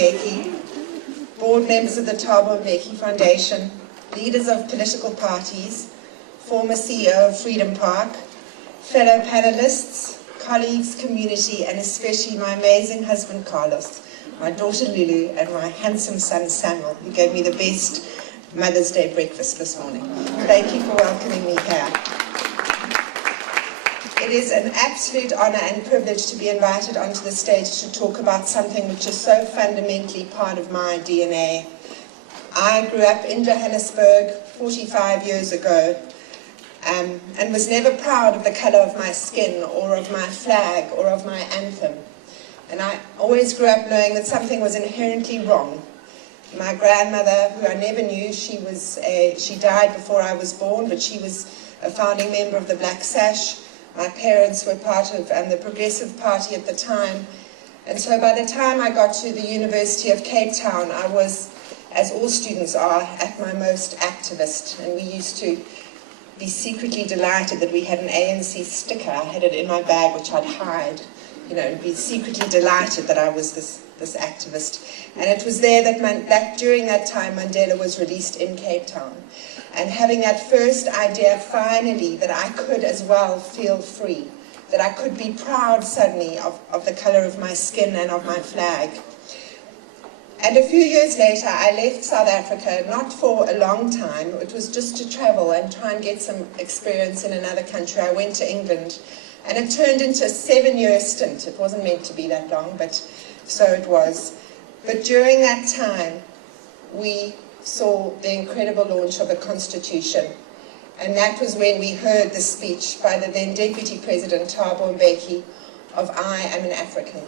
Mbeki, board members of the Thabo Mbeki Foundation, leaders of political parties, former CEO of Freedom Park, fellow panelists, colleagues, community, and especially my amazing husband Carlos, my daughter Lulu, and my handsome son Samuel, who gave me the best Mother's Day breakfast this morning. Thank you for welcoming me here. It is an absolute honor and privilege to be invited onto the stage to talk about something which is so fundamentally part of my DNA. I grew up in Johannesburg 45 years ago and was never proud of the color of my skin or of my flag or of my anthem. And I always grew up knowing that something was inherently wrong. My grandmother, who I never knew, she died before I was born, but she was a founding member of the Black Sash. My parents were part of the Progressive Party at the time. And so by the time I got to the University of Cape Town, I was, as all students are, at my most activist. And we used to be secretly delighted that we had an ANC sticker. I had it in my bag, which I'd hide. You know, and be secretly delighted that I was this activist. And it was there that during that time Mandela was released in Cape Town. And having that first idea finally that I could as well feel free, that I could be proud suddenly of the color of my skin and of my flag. And a few years later I left South Africa, not for a long time, it was just to travel and try and get some experience in another country. I went to England. And it turned into a 7-year stint. It wasn't meant to be that long, but so it was. But during that time, we saw the incredible launch of the Constitution. And that was when we heard the speech by the then Deputy President Thabo Mbeki of "I am an African."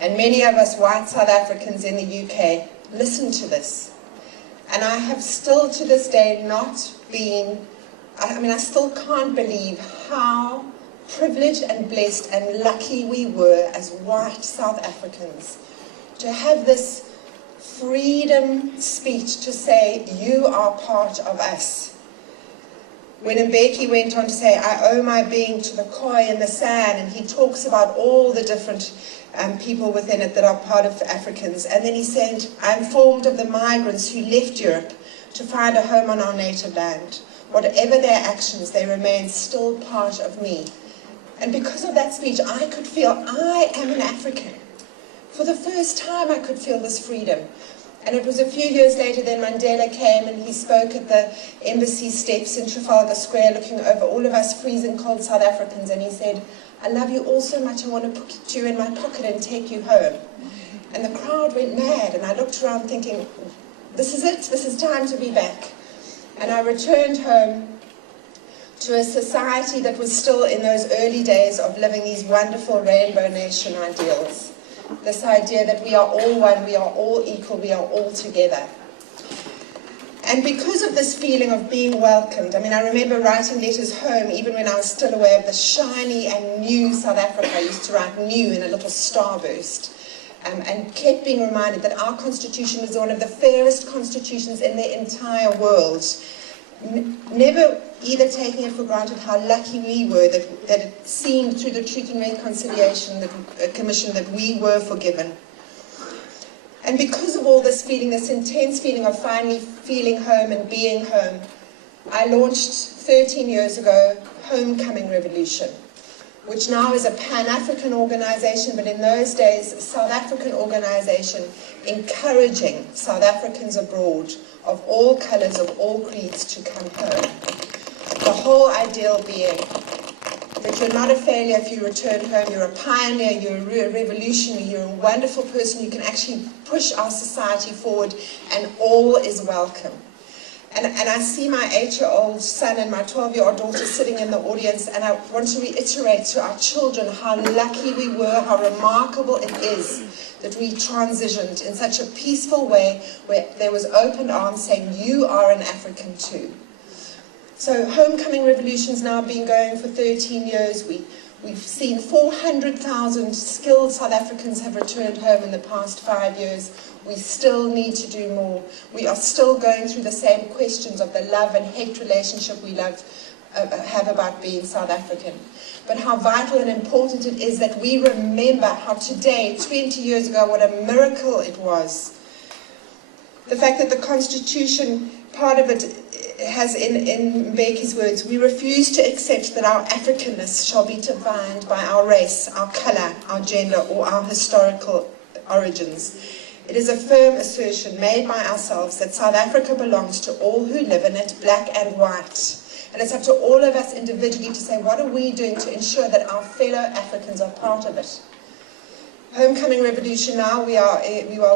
And many of us white South Africans in the UK listened to this. And I have still to this day not been, I still can't believe how privileged and blessed and lucky we were as white South Africans to have this freedom speech to say, you are part of us. When Mbeki went on to say, I owe my being to the Khoi and the San, and he talks about all the different people within it that are part of Africans. And then he said, I am formed of the migrants who left Europe to find a home on our native land. Whatever their actions, they remain still part of me. And because of that speech, I could feel I am an African. For the first time, I could feel this freedom. And it was a few years later then Mandela came and he spoke at the embassy steps in Trafalgar Square, looking over all of us freezing cold South Africans, and he said, I love you all so much, I want to put you in my pocket and take you home. And the crowd went mad, and I looked around thinking, this is it, this is time to be back. And I returned home to a society that was still in those early days of living these wonderful rainbow nation ideals. This idea that we are all one, we are all equal, we are all together. And because of this feeling of being welcomed, I remember writing letters home even when I was still aware of the shiny and new South Africa. I used to write new in a little starburst. And kept being reminded that our constitution was one of the fairest constitutions in the entire world. Never either taking it for granted how lucky we were that it seemed through the Truth and Reconciliation Commission that we were forgiven. And because of all this feeling, this intense feeling of finally feeling home and being home, I launched 13 years ago Homecoming Revolution, which now is a Pan-African organization, but in those days, a South African organization encouraging South Africans abroad of all colors, of all creeds, to come home. The whole ideal being that you're not a failure if you return home, you're a pioneer, you're a revolutionary, you're a wonderful person, you can actually push our society forward, and all is welcome. And I see my 8-year-old son and my 12-year-old daughter sitting in the audience, and I want to reiterate to our children how lucky we were, how remarkable it is that we transitioned in such a peaceful way where there was open arms saying, you are an African too. So Homecoming Revolution's now been going for 13 years. We've seen 400,000 skilled South Africans have returned home in the past 5 years. We still need to do more. We are still going through the same questions of the love and hate relationship we have about being South African, but how vital and important it is that we remember how today, 20 years ago, what a miracle it was. The fact that the Constitution, part of it has in Mbeki's words, we refuse to accept that our Africanness shall be defined by our race, our colour, our gender, or our historical origins. It is a firm assertion made by ourselves that South Africa belongs to all who live in it, black and white. And it's up to all of us individually to say, what are we doing to ensure that our fellow Africans are part of it? Homecoming Revolution now, we are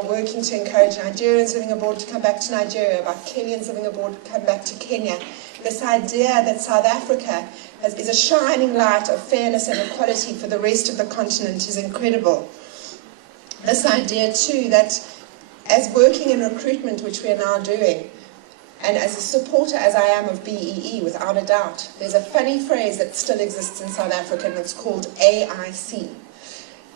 working to encourage Nigerians living abroad to come back to Nigeria, about Kenyans living abroad to come back to Kenya. This idea that South Africa is a shining light of fairness and equality for the rest of the continent is incredible. This idea too that as working in recruitment, which we are now doing, and as a supporter as I am of BEE, without a doubt, there's a funny phrase that still exists in South Africa, and it's called AIC.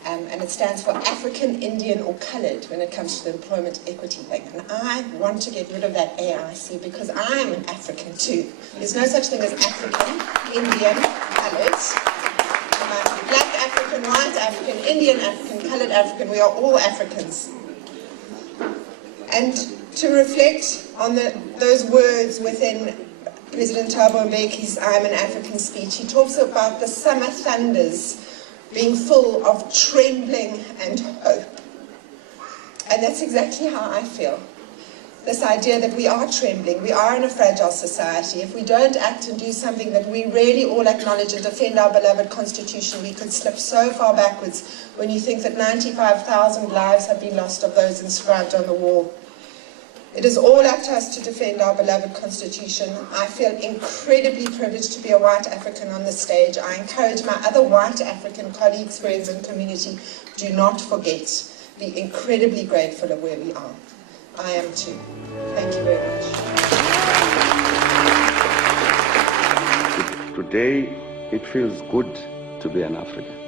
And it stands for African, Indian or Coloured when it comes to the employment equity thing. And I want to get rid of that AIC because I'm an African too. There's no such thing as African, Indian, coloured. Black African, white African, Indian African, coloured African, we are all Africans. And to reflect on those words within President Thabo Mbeki's I'm an African speech, he talks about the summer thunders being full of trembling and hope. And that's exactly how I feel. This idea that we are trembling, we are in a fragile society. If we don't act and do something that we really all acknowledge and defend our beloved Constitution, we could slip so far backwards when you think that 95,000 lives have been lost of those inscribed on the wall. It is all up to us to defend our beloved Constitution. I feel incredibly privileged to be a white African on the stage. I encourage my other white African colleagues, friends and community, do not forget, be incredibly grateful of where we are. I am too. Thank you very much. Today, it feels good to be an African.